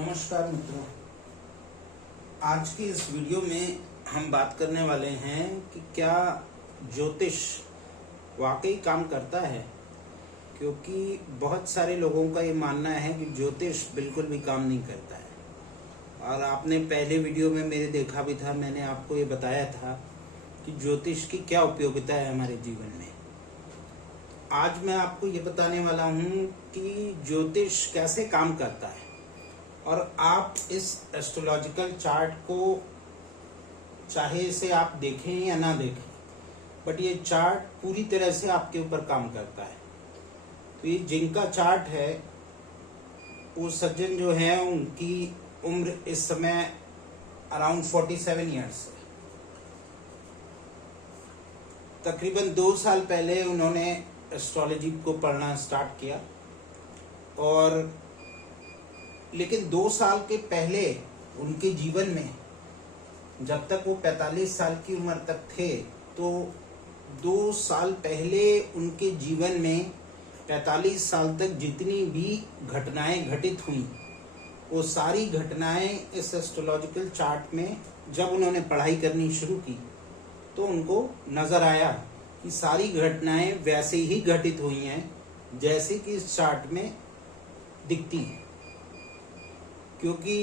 नमस्कार मित्रों, आज की इस वीडियो में हम बात करने वाले हैं कि क्या ज्योतिष वाकई काम करता है। क्योंकि बहुत सारे लोगों का ये मानना है कि ज्योतिष बिल्कुल भी काम नहीं करता है। और आपने पहले वीडियो में मेरे देखा भी था, मैंने आपको ये बताया था कि ज्योतिष की क्या उपयोगिता है हमारे जीवन में। आज मैं आपको ये बताने वाला हूँ कि ज्योतिष कैसे काम करता है और आप इस एस्ट्रोलॉजिकल चार्ट को चाहे इसे आप देखें या ना देखें, बट ये चार्ट पूरी तरह से आपके ऊपर काम करता है। तो ये जिनका चार्ट है वो सज्जन जो है उनकी उम्र इस समय अराउंड 47 ईयर्स है। तकरीबन 2 साल पहले उन्होंने एस्ट्रोलॉजी को पढ़ना स्टार्ट किया और लेकिन 2 साल के पहले उनके जीवन में, जब तक वो 45 साल की उम्र तक थे, तो 2 साल पहले उनके जीवन में 45 साल तक जितनी भी घटनाएं घटित हुई, वो सारी घटनाएं इस एस्ट्रोलॉजिकल चार्ट में जब उन्होंने पढ़ाई करनी शुरू की तो उनको नजर आया कि सारी घटनाएं वैसे ही घटित हुई हैं जैसे कि इस चार्ट में दिखती हैं। क्योंकि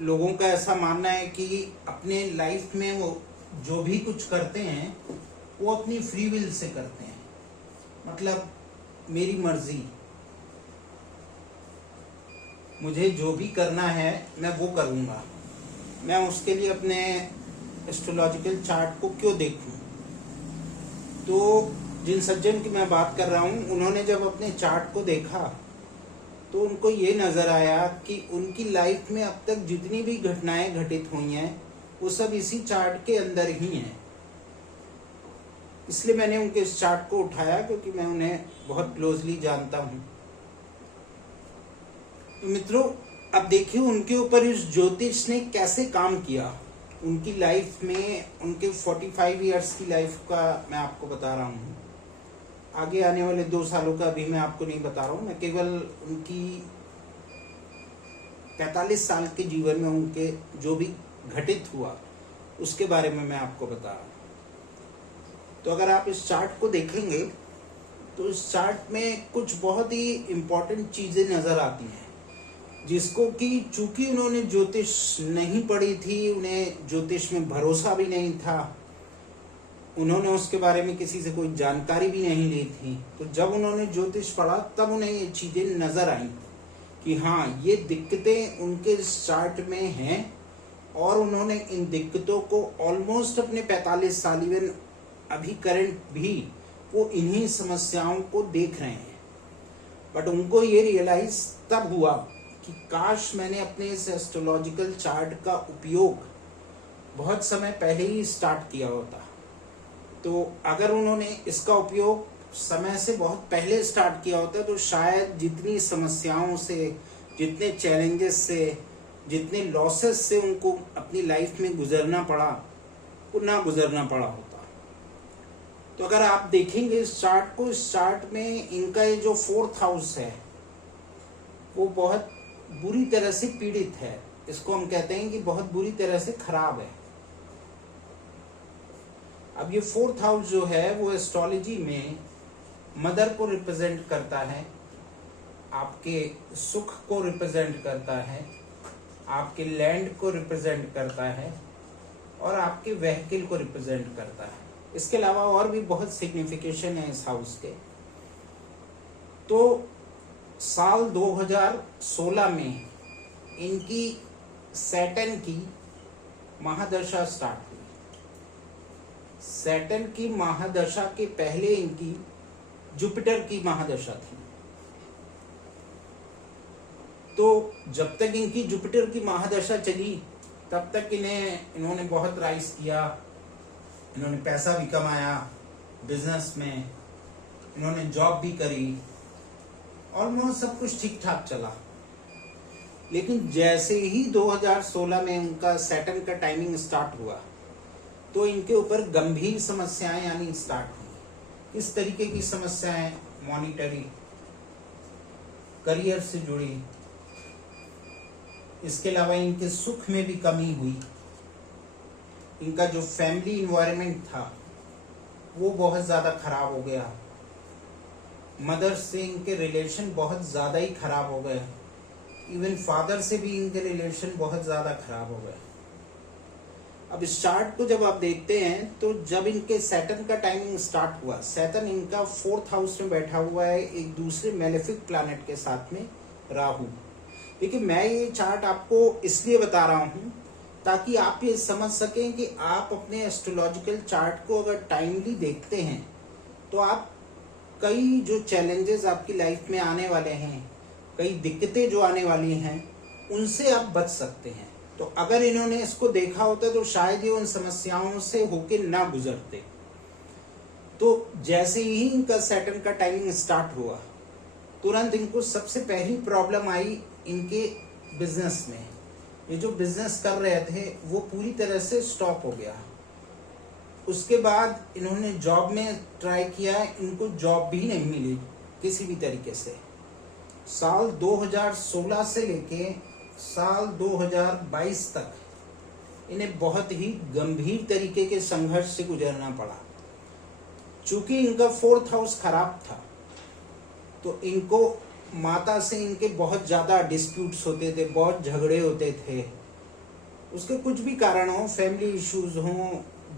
लोगों का ऐसा मानना है कि अपने लाइफ में वो जो भी कुछ करते हैं वो अपनी फ्री विल से करते हैं, मतलब मेरी मर्जी, मुझे जो भी करना है मैं वो करूँगा, मैं उसके लिए अपने एस्ट्रोलॉजिकल चार्ट को क्यों देखूं। तो जिन सज्जन की मैं बात कर रहा हूँ, उन्होंने जब अपने चार्ट को देखा तो उनको ये नजर आया कि उनकी लाइफ में अब तक जितनी भी घटनाएं घटित हुई हैं वो सब इसी चार्ट के अंदर ही हैं। इसलिए मैंने उनके इस चार्ट को उठाया क्योंकि मैं उन्हें बहुत क्लोजली जानता हूं। तो मित्रों, अब देखिए उनके ऊपर इस ज्योतिष ने कैसे काम किया। उनकी लाइफ में, उनके 45 इयर्स की लाइफ का मैं आपको बता रहा हूँ। आगे आने वाले 2 सालों का अभी मैं आपको नहीं बता रहा हूँ, मैं केवल उनकी 45 साल के जीवन में उनके जो भी घटित हुआ उसके बारे में मैं आपको बता रहा हूँ। तो अगर आप इस चार्ट को देखेंगे तो इस चार्ट में कुछ बहुत ही इम्पोर्टेंट चीजें नजर आती हैं, जिसको कि चूंकि उन्होंने ज्योतिष नहीं पढ़ी थी, उन्हें ज्योतिष में भरोसा भी नहीं था, उन्होंने उसके बारे में किसी से कोई जानकारी भी नहीं ली थी, तो जब उन्होंने ज्योतिष पढ़ा तब उन्हें ये चीजें नजर आई कि हाँ, ये दिक्कतें उनके इस चार्ट में हैं और उन्होंने इन दिक्कतों को ऑलमोस्ट अपने 45 साल, इवन अभी करंट भी वो इन्हीं समस्याओं को देख रहे हैं। बट उनको ये रियलाइज तब हुआ कि काश मैंने अपने इस एस्ट्रोलॉजिकल चार्ट का उपयोग बहुत समय पहले ही स्टार्ट किया होता। तो अगर उन्होंने इसका उपयोग समय से बहुत पहले स्टार्ट किया होता तो शायद जितनी समस्याओं से, जितने चैलेंजेस से, जितने लॉसेस से उनको अपनी लाइफ में गुजरना पड़ा, वो ना गुजरना पड़ा होता। तो अगर आप देखेंगे इस चार्ट को, इस चार्ट में इनका ये जो 4th हाउस है वो बहुत बुरी तरह से पीड़ित है। इसको हम कहते हैं कि बहुत बुरी तरह से खराब है। अब ये 4th हाउस जो है वो एस्ट्रोलॉजी में मदर को रिप्रेजेंट करता है, आपके सुख को रिप्रेजेंट करता है, आपके लैंड को रिप्रेजेंट करता है और आपके व्हीकल को रिप्रेजेंट करता है। इसके अलावा और भी बहुत सिग्निफिकेशन है इस हाउस के। तो साल 2016 में इनकी सैटर्न की महादशा स्टार्ट हुई। सैटर्न की महादशा के पहले इनकी जुपिटर की महादशा थी। तो जब तक इनकी जुपिटर की महादशा चली तब तक इन्होंने बहुत राइज किया, इन्होंने पैसा भी कमाया, बिजनेस में इन्होंने जॉब भी करी, ऑलमोस्ट सब कुछ ठीक ठाक चला। लेकिन जैसे ही 2016 में उनका सैटर्न का टाइमिंग स्टार्ट हुआ तो इनके ऊपर गंभीर समस्याएं आनी स्टार्ट हुई। इस तरीके की समस्याएं मॉनिटरी, करियर से जुड़ी, इसके अलावा इनके सुख में भी कमी हुई। इनका जो फैमिली इन्वायरमेंट था वो बहुत ज़्यादा खराब हो गया। मदर से इनके रिलेशन बहुत ज़्यादा ही खराब हो गए। इवन फादर से भी इनके रिलेशन बहुत ज़्यादा खराब हो गए। अब इस चार्ट को जब आप देखते हैं तो जब इनके सैटर्न का टाइमिंग स्टार्ट हुआ, सैटर्न इनका 4th हाउस में बैठा हुआ है एक दूसरे मेलेफिक प्लैनेट के साथ में, राहु। देखिए मैं ये चार्ट आपको इसलिए बता रहा हूँ ताकि आप ये समझ सकें कि आप अपने एस्ट्रोलॉजिकल चार्ट को अगर टाइमली देखते हैं तो आप कई जो चैलेंजेस आपकी लाइफ में आने वाले हैं, कई दिक्कतें जो आने वाली हैं, उनसे आप बच सकते हैं। तो अगर इन्होंने इसको देखा होता तो शायद ये उन समस्याओं से होके ना गुजरते। तो जैसे ही इनका सैटर्न का टाइमिंग स्टार्ट हुआ तुरंत इनको सबसे पहली प्रॉब्लम आई इनके बिजनेस में। ये जो बिजनेस कर रहे थे वो पूरी तरह से स्टॉप हो गया। उसके बाद इन्होंने जॉब में ट्राई किया, इनको जॉब भी नहीं मिली किसी भी तरीके से। साल 2016 से लेके साल 2022 तक इन्हें बहुत ही गंभीर तरीके के संघर्ष से गुजरना पड़ा। चूंकि इनका 4th हाउस खराब था तो इनको माता से इनके बहुत ज़्यादा डिस्प्यूट्स होते थे, बहुत झगड़े होते थे। उसके कुछ भी कारण हो, फैमिली इश्यूज हों,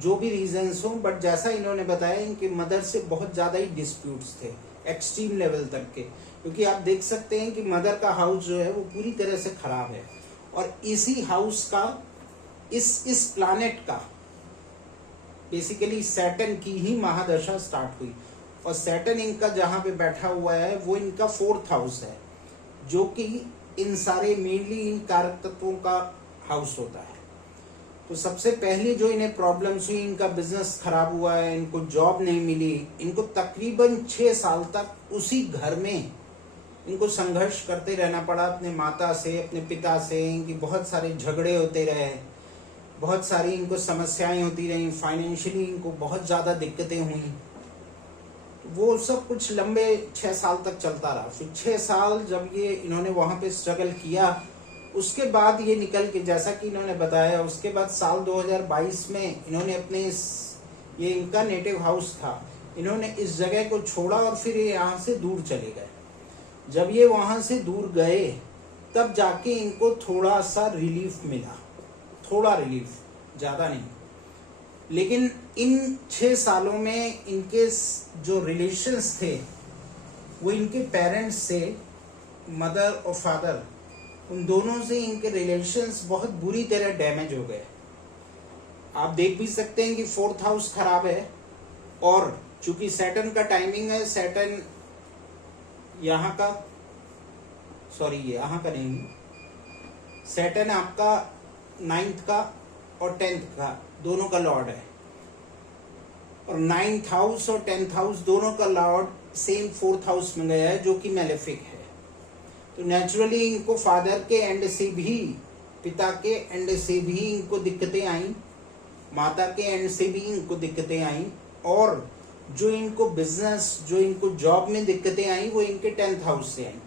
जो भी रीजंस हों, बट जैसा इन्होंने बताया इनकी मदर से बहुत ज़्यादा ही डिस्प्यूट्स थे, एक्सट्रीम लेवल तक के। क्योंकि आप देख सकते हैं कि मदर का हाउस जो है वो पूरी तरह से खराब है और इसी हाउस का इस प्लैनेट का बेसिकली सैटर्न की ही महादशा स्टार्ट हुई। और सैटर्न इनका जहां पे बैठा हुआ है वो इनका 4th हाउस है, जो कि इन सारे मेनली इन कारक तत्वों का हाउस होता है। तो सबसे पहले जो इन्हें प्रॉब्लम्स हुई, इनका बिजनेस खराब हुआ है, इनको जॉब नहीं मिली। इनको तकरीबन 6 साल तक उसी घर में इनको संघर्ष करते रहना पड़ा अपने माता से, अपने पिता से। इनकी बहुत सारे झगड़े होते रहे, बहुत सारी इनको समस्याएं होती रही, फाइनेंशियली इनको बहुत ज़्यादा दिक्कतें हुई। वो सब कुछ लंबे 6 साल तक चलता रहा। फिर 6 साल जब ये इन्होंने वहाँ पे स्ट्रगल किया, उसके बाद ये निकल के, जैसा कि इन्होंने बताया, उसके बाद साल 2022 में इन्होंने अपने ये इनका नेटिव हाउस था, इन्होंने इस जगह को छोड़ा और फिर ये यहाँ से दूर चले गए। जब ये वहाँ से दूर गए तब जाके इनको थोड़ा सा रिलीफ मिला, थोड़ा रिलीफ, ज़्यादा नहीं। लेकिन इन 6 सालों में इनके जो रिलेशंस थे वो इनके पेरेंट्स से, मदर और फादर, उन दोनों से इनके रिलेशंस बहुत बुरी तरह डैमेज हो गए। आप देख भी सकते हैं कि 4th हाउस खराब है और चूंकि सैटर्न का टाइमिंग है, सैटर्न यहाँ का, सॉरी ये यहाँ का नहीं, सैटर्न आपका 9th का और 10th का दोनों का लॉर्ड है। और 9th हाउस और 10th हाउस दोनों का लॉर्ड सेम 4th हाउस में गया है, जो कि मेलेफिक है। तो नेचुरली इनको फादर के एंड से भी, पिता के एंड से भी इनको दिक्कतें आई, माता के एंड से भी इनको दिक्कतें आई, और जो इनको बिजनेस, जो इनको जॉब में दिक्कतें आई वो इनके 10th हाउस से आई।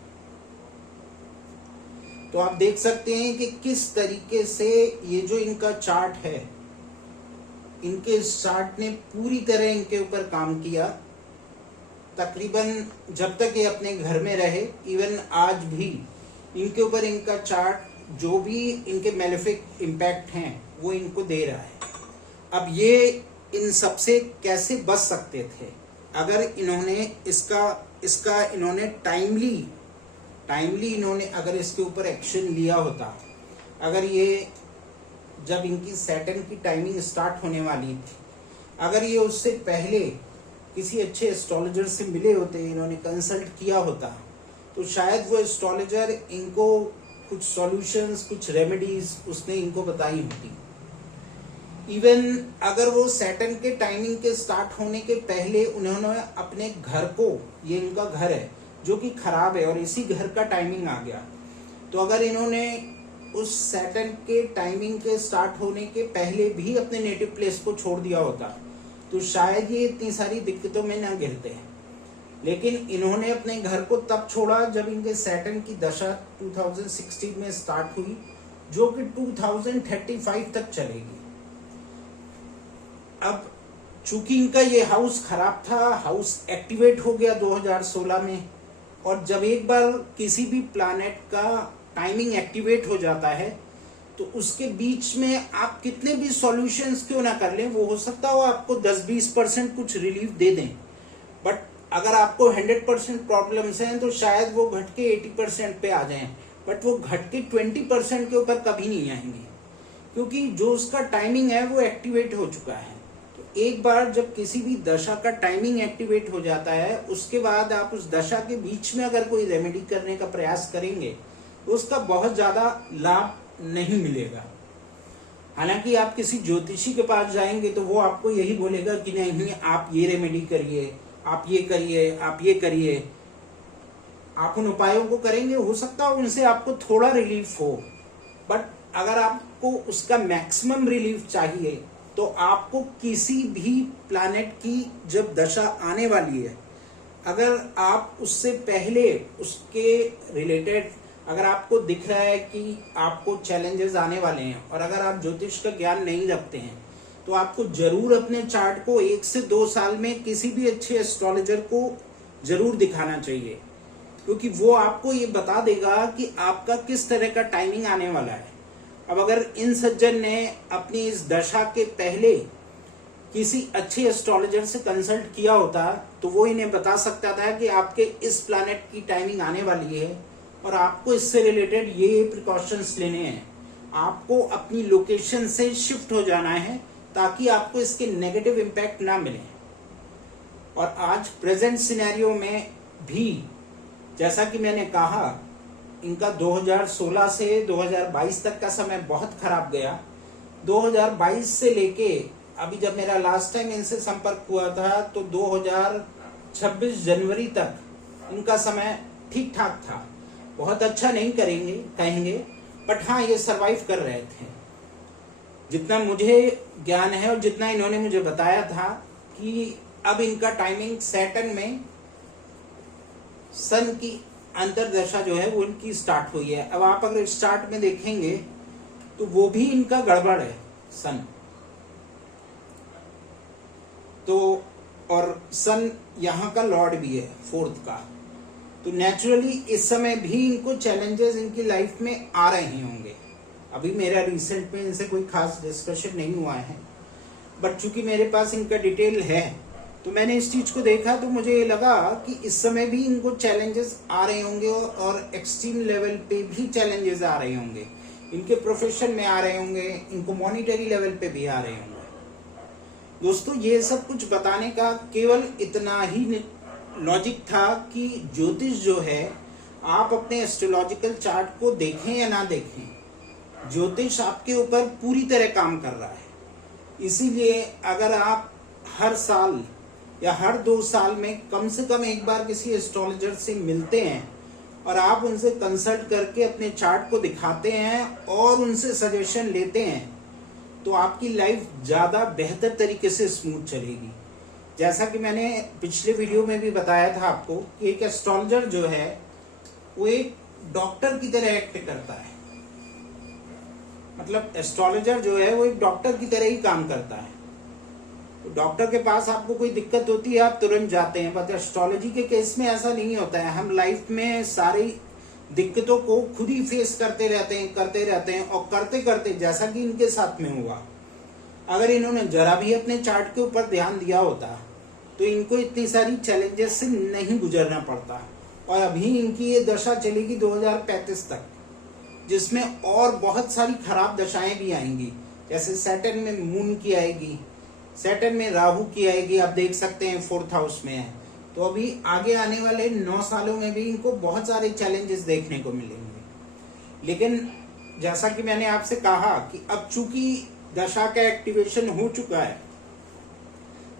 तो आप देख सकते हैं कि किस तरीके से ये जो इनका चार्ट है, इनके इस चार्ट ने पूरी तरह इनके ऊपर काम किया। तकरीबन जब तक ये अपने घर में रहे, इवन आज भी इनके ऊपर इनका चार्ट जो भी इनके मेलेफिक इम्पैक्ट हैं वो इनको दे रहा है। अब ये इन सबसे कैसे बच सकते थे अगर इन्होंने इसका इन्होंने टाइमली इन्होंने अगर इसके ऊपर एक्शन लिया होता। अगर ये जब इनकी सैटर्न की टाइमिंग स्टार्ट होने वाली थी, अगर ये उससे पहले किसी अच्छे एस्ट्रोलॉजर से मिले होते, इन्होंने कंसल्ट किया होता, तो शायद वो एस्ट्रोलॉजर इनको कुछ सॉल्यूशंस, कुछ रेमेडीज उसने इनको बताई होती। इवन अगर वो सैटर्न के टाइमिंग के स्टार्ट होने के पहले उन्होंने अपने घर को, ये इनका घर है जो कि खराब है और इसी घर का टाइमिंग आ गया, तो अगर इन्होंने उस सैटर्न के टाइमिंग के स्टार्ट होने के पहले भी अपने नेटिव प्लेस को छोड़ दिया होता तो शायद ये इतनी सारी दिक्कतों में ना गिरते हैं। लेकिन इन्होंने अपने घर को तब छोड़ा जब इनके सैटर्न की दशा 2016 में स्टार्ट हुई जो कि 2035 तक चलेगी। अब चूंकि इनका ये हाउस खराब था, हाउस एक्टिवेट हो गया 2016 में, और जब एक बार किसी भी प्लैनेट का टाइमिंग एक्टिवेट हो जाता है तो उसके बीच में आप कितने भी सॉल्यूशंस क्यों ना कर लें, वो हो सकता हो आपको 10-20% कुछ रिलीफ दे दें, बट अगर आपको 100% प्रॉब्लम्स हैं तो शायद वो घट के 80% पे आ जाएं, बट वो घट के 20% के ऊपर कभी नहीं आएंगे, क्योंकि जो उसका टाइमिंग है वो एक्टिवेट हो चुका है। तो एक बार जब किसी भी दशा का टाइमिंग एक्टिवेट हो जाता है, उसके बाद आप उस दशा के बीच में अगर कोई रेमेडी करने का प्रयास करेंगे तो उसका बहुत ज्यादा लाभ नहीं मिलेगा। हालांकि आप किसी ज्योतिषी के पास जाएंगे तो वो आपको यही बोलेगा कि नहीं, आप ये रेमेडी करिए, आप ये करिए, आप ये करिए, आप उन उपायों को करेंगे, हो सकता है उनसे आपको थोड़ा रिलीफ हो, बट अगर आपको उसका मैक्सिमम रिलीफ चाहिए तो आपको किसी भी प्लैनेट की जब दशा आने वाली है, अगर आप उससे पहले उसके रिलेटेड अगर आपको दिख रहा है कि आपको चैलेंजेस आने वाले हैं और अगर आप ज्योतिष का ज्ञान नहीं रखते हैं तो आपको जरूर अपने चार्ट को 1 से 2 साल में किसी भी अच्छे एस्ट्रोलॉजर को जरूर दिखाना चाहिए, क्योंकि वो आपको ये बता देगा कि आपका किस तरह का टाइमिंग आने वाला है। अब अगर इन सज्जन ने अपनी इस दशा के पहले किसी अच्छे एस्ट्रोलॉजर से कंसल्ट किया होता तो वो इन्हें बता सकता था कि आपके इस प्लैनेट की टाइमिंग आने वाली है और आपको इससे रिलेटेड ये प्रिकॉशंस लेने हैं, आपको अपनी लोकेशन से शिफ्ट हो जाना है ताकि आपको इसके नेगेटिव इम्पैक्ट ना मिले। और आज प्रेजेंट सिनेरियो में भी जैसा कि मैंने कहा, इनका 2016 से 2022 तक का समय बहुत खराब गया। 2022 से लेके अभी जब मेरा लास्ट टाइम इनसे संपर्क हुआ था तो 2026 जनवरी तक इनका समय ठीक ठाक था। बहुत अच्छा नहीं कहेंगे, बट हाँ ये सरवाइव कर रहे थे। जितना मुझे ज्ञान है और जितना इन्होंने मुझे बताया था कि अब इनका टाइमिंग सैटर्न में सन की अंतरदशा जो है वो इनकी स्टार्ट हुई है। अब आप अगर स्टार्ट में देखेंगे तो वो भी इनका गड़बड़ है सन तो, और सन यहाँ का लॉर्ड भी है 4th का, तो नेचुरली इस समय भी इनको चैलेंजेस इनकी लाइफ में आ रहे होंगे। अभी मेरा रिसेंट में इनसे कोई खास डिस्कशन नहीं हुआ है, बट चूंकि मेरे पास इनका डिटेल है तो मैंने इस चीज को देखा तो मुझे ये लगा कि इस समय भी इनको चैलेंजेस आ रहे होंगे और एक्सट्रीम लेवल पे भी चैलेंजेस आ रहे होंगे, इनके प्रोफेशन में आ रहे होंगे, इनको मॉनिटरी लेवल पे भी आ रहे होंगे। दोस्तों ये सब कुछ बताने का केवल इतना ही लॉजिक था कि ज्योतिष जो है, आप अपने एस्ट्रोलॉजिकल चार्ट को देखें या ना देखें, ज्योतिष आपके ऊपर पूरी तरह काम कर रहा है। इसीलिए अगर आप हर साल या हर 2 साल में कम से कम एक बार किसी एस्ट्रोलॉजर से मिलते हैं और आप उनसे कंसल्ट करके अपने चार्ट को दिखाते हैं और उनसे सजेशन लेते हैं तो आपकी लाइफ ज्यादा बेहतर तरीके से स्मूथ चलेगी। जैसा कि मैंने पिछले वीडियो में भी बताया था आपको कि एक एस्ट्रोलॉजर जो है वो एक डॉक्टर की तरह एक्ट करता है, मतलब एस्ट्रोलॉजर जो है वो एक डॉक्टर की तरह ही काम करता है। तो डॉक्टर के पास आपको कोई दिक्कत होती है आप तुरंत जाते हैं, बट एस्ट्रोलॉजी के केस में ऐसा नहीं होता है। हम लाइफ में सारी दिक्कतों को खुद ही फेस करते रहते हैं और करते करते जैसा कि इनके साथ में हुआ, अगर इन्होंने जरा भी अपने चार्ट के ऊपर ध्यान दिया होता तो इनको इतनी सारी चैलेंजेस से नहीं गुजरना पड़ता। और अभी इनकी ये दशा चलेगी 2035 तक, जिसमें और बहुत सारी खराब दशाएं भी आएंगी। जैसे सैटर्न में मून की आएगी, सैटर्न में राहु की आएगी, आप देख सकते हैं 4th हाउस में है। तो अभी आगे आने वाले 9 सालों में भी इनको बहुत सारे चैलेंजेस देखने को मिलेंगे। लेकिन जैसा कि मैंने आपसे कहा कि अब चूंकि दशा का एक्टिवेशन हो चुका है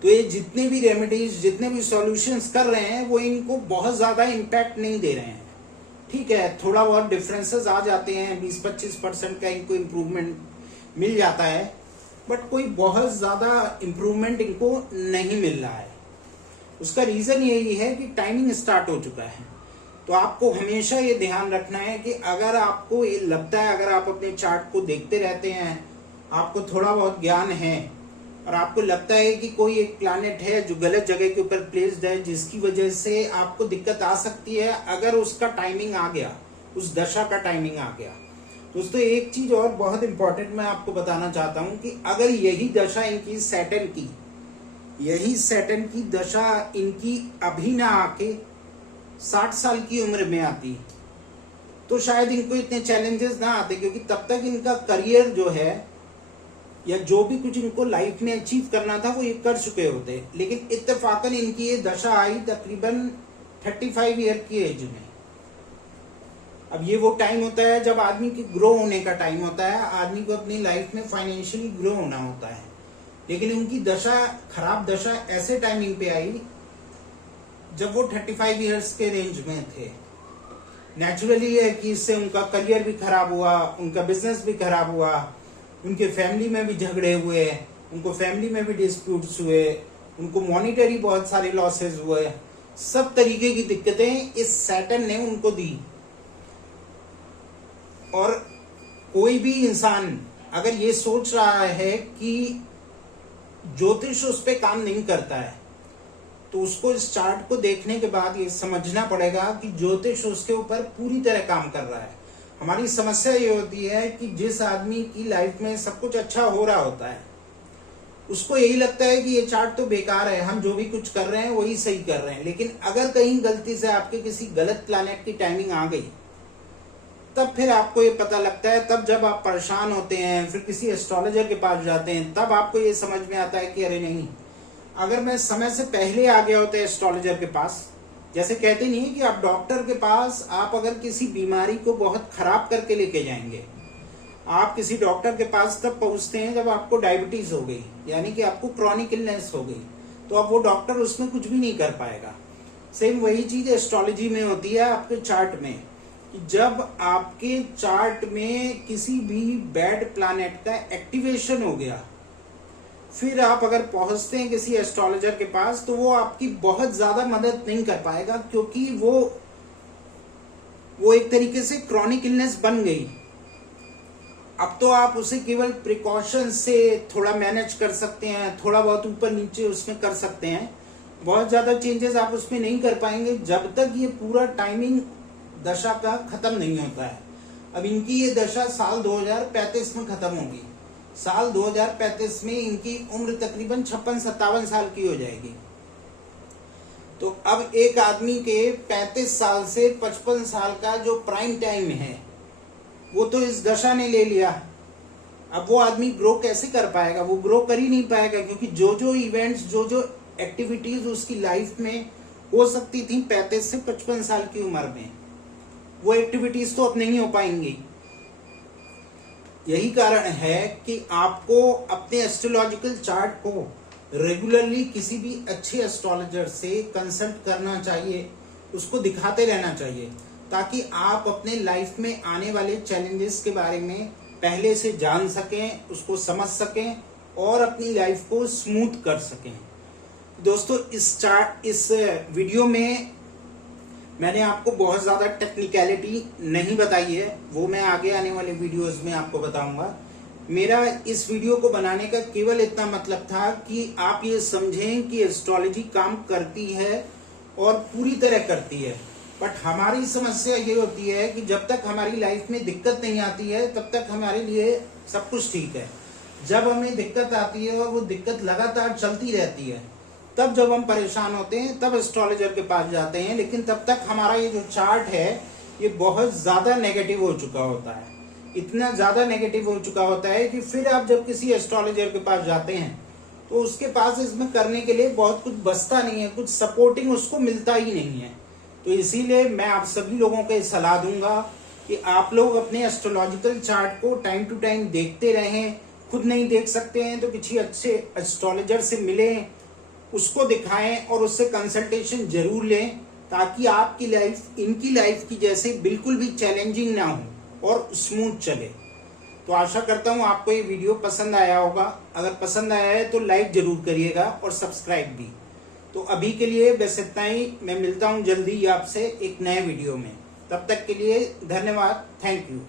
तो ये जितने भी रेमेडीज, जितने भी सॉल्यूशंस कर रहे हैं वो इनको बहुत ज्यादा इम्पैक्ट नहीं दे रहे हैं। ठीक है, थोड़ा बहुत डिफरेंसेस आ जाते हैं, 20-25% का इनको इम्प्रूवमेंट मिल जाता है, बट कोई बहुत ज्यादा इम्प्रूवमेंट इनको नहीं मिल रहा है। उसका रीजन यही है कि टाइमिंग स्टार्ट हो चुका है। तो आपको हमेशा ये ध्यान रखना है कि अगर आपको ये लगता है, अगर आप अपने चार्ट को देखते रहते हैं, आपको थोड़ा बहुत ज्ञान है और आपको लगता है कि कोई एक प्लैनेट है जो गलत जगह के ऊपर प्लेस्ड है, जिसकी वजह से आपको दिक्कत आ सकती है, अगर उसका टाइमिंग आ गया, उस दशा का टाइमिंग आ गया। दोस्तों एक चीज और बहुत इंपॉर्टेंट मैं आपको बताना चाहता हूं कि अगर यही दशा इनकी सैटर्न की दशा इनकी अभी ना आके 60 साल की उम्र में आती तो शायद इनको इतने चैलेंजेस ना आते, क्योंकि तब तक इनका करियर जो है या जो भी कुछ इनको लाइफ में अचीव करना था वो ये कर चुके होते। लेकिन इत्तेफाकन इनकी ये दशा आई तकरीबन 35 ईयर की एज में। अब ये वो टाइम होता है जब आदमी की ग्रो होने का टाइम होता है, आदमी को अपनी लाइफ में फाइनेंशियली ग्रो होना होता है। लेकिन उनकी दशा, खराब दशा ऐसे टाइमिंग पे आई जब वो 35 ईयर्स के रेंज में थे। नेचुरली है कि इससे उनका करियर भी खराब हुआ, उनका बिजनेस भी खराब हुआ, उनके फैमिली में भी झगड़े हुए, उनको फैमिली में भी डिस्प्यूट्स हुए, उनको मॉनिटरी बहुत सारे लॉसेस हुए, सब तरीके की दिक्कतें इस सैटर्न ने उनको दी। और कोई भी इंसान अगर ये सोच रहा है कि ज्योतिष उस पर काम नहीं करता है तो उसको इस चार्ट को देखने के बाद ये समझना पड़ेगा कि ज्योतिष उसके ऊपर पूरी तरह काम कर रहा है। हमारी समस्या ये होती है कि जिस आदमी की लाइफ में सब कुछ अच्छा हो रहा होता है उसको यही लगता है कि ये चार्ट तो बेकार है, हम जो भी कुछ कर रहे हैं वही सही कर रहे हैं। लेकिन अगर कहीं गलती से आपके किसी गलत प्लैनेट की टाइमिंग आ गई तब फिर आपको ये पता लगता है, तब जब आप परेशान होते हैं, फिर किसी एस्ट्रोलॉजर के पास जाते हैं, तब आपको ये समझ में आता है कि अरे नहीं, अगर मैं समय से पहले आ गया होता है एस्ट्रोलॉजर के पास। जैसे कहते नहीं है कि आप डॉक्टर के पास, आप अगर किसी बीमारी को बहुत खराब करके लेके जाएंगे, आप किसी डॉक्टर के पास तब पहुंचते हैं जब आपको डायबिटीज हो गई, यानी कि आपको क्रॉनिक इलनेस हो गई, तो अब वो डॉक्टर उसमें कुछ भी नहीं कर पाएगा। सेम वही चीज एस्ट्रोलॉजी में होती है आपके चार्ट में, जब आपके चार्ट में किसी भी बैड प्लैनेट का एक्टिवेशन हो गया, फिर आप अगर पहुंचते हैं किसी एस्ट्रोलॉजर के पास तो वो आपकी बहुत ज्यादा मदद नहीं कर पाएगा, क्योंकि वो एक तरीके से क्रॉनिक इलनेस बन गई। अब तो आप उसे केवल प्रिकॉशन से थोड़ा मैनेज कर सकते हैं, थोड़ा बहुत ऊपर नीचे उसमें कर सकते हैं, बहुत ज्यादा चेंजेस आप उसमें नहीं कर पाएंगे जब तक ये पूरा टाइमिंग दशा का खत्म नहीं होता है। अब इनकी ये दशा साल 2035 में खत्म होगी। साल 2035 में इनकी उम्र तकरीबन 56-57 साल की हो जाएगी। तो अब एक आदमी के 35 साल से 55 साल का जो प्राइम टाइम है वो तो इस दशा ने ले लिया। अब वो आदमी ग्रो कैसे कर पाएगा? वो ग्रो कर ही नहीं पाएगा, क्योंकि जो जो इवेंट्स, जो जो एक्टिविटीज उसकी लाइफ में हो सकती थी 35 से 55 साल की उम्र में, वो एक्टिविटीज तो अब नहीं हो पाएंगी। यही कारण है कि आपको अपने एस्ट्रोलॉजिकल चार्ट को रेगुलरली किसी भी अच्छे एस्ट्रोलॉजर से कंसल्ट करना चाहिए, उसको दिखाते रहना चाहिए, ताकि आप अपने लाइफ में आने वाले चैलेंजेस के बारे में पहले से जान सकें, उसको समझ सकें और अपनी लाइफ को स्मूथ कर सकें। दोस्तों, इस वीडियो में मैंने आपको बहुत ज़्यादा टेक्निकलिटी नहीं बताई है, वो मैं आगे आने वाले वीडियोस में आपको बताऊंगा। मेरा इस वीडियो को बनाने का केवल इतना मतलब था कि आप ये समझें कि एस्ट्रोलॉजी काम करती है और पूरी तरह करती है। बट हमारी समस्या ये होती है कि जब तक हमारी लाइफ में दिक्कत नहीं आती है तब तक हमारे लिए सब कुछ ठीक है। जब हमें दिक्कत आती है और वो दिक्कत लगातार चलती रहती है, तब जब हम परेशान होते हैं तब एस्ट्रोलॉजर के पास जाते हैं। लेकिन तब तक हमारा ये जो चार्ट है ये बहुत ज़्यादा नेगेटिव हो चुका होता है, इतना ज़्यादा नेगेटिव हो चुका होता है कि फिर आप जब किसी एस्ट्रोलॉजर के पास जाते हैं तो उसके पास इसमें करने के लिए बहुत कुछ बचता नहीं है, कुछ सपोर्टिंग उसको मिलता ही नहीं है। तो इसीलिए मैं आप सभी लोगों को सलाह दूंगा कि आप लोग अपने एस्ट्रोलॉजिकल चार्ट को टाइम टू टाइम देखते रहें। खुद नहीं देख सकते हैं तो किसी अच्छे एस्ट्रोलॉजर से मिलें, उसको दिखाएं और उससे कंसल्टेशन जरूर लें, ताकि आपकी लाइफ इनकी लाइफ की जैसे बिल्कुल भी चैलेंजिंग ना हो और स्मूथ चले। तो आशा करता हूं आपको ये वीडियो पसंद आया होगा। अगर पसंद आया है तो लाइक जरूर करिएगा और सब्सक्राइब भी। तो अभी के लिए बस इतना ही। मैं मिलता हूँ जल्दी आपसे एक नए वीडियो में। तब तक के लिए धन्यवाद। Thank you.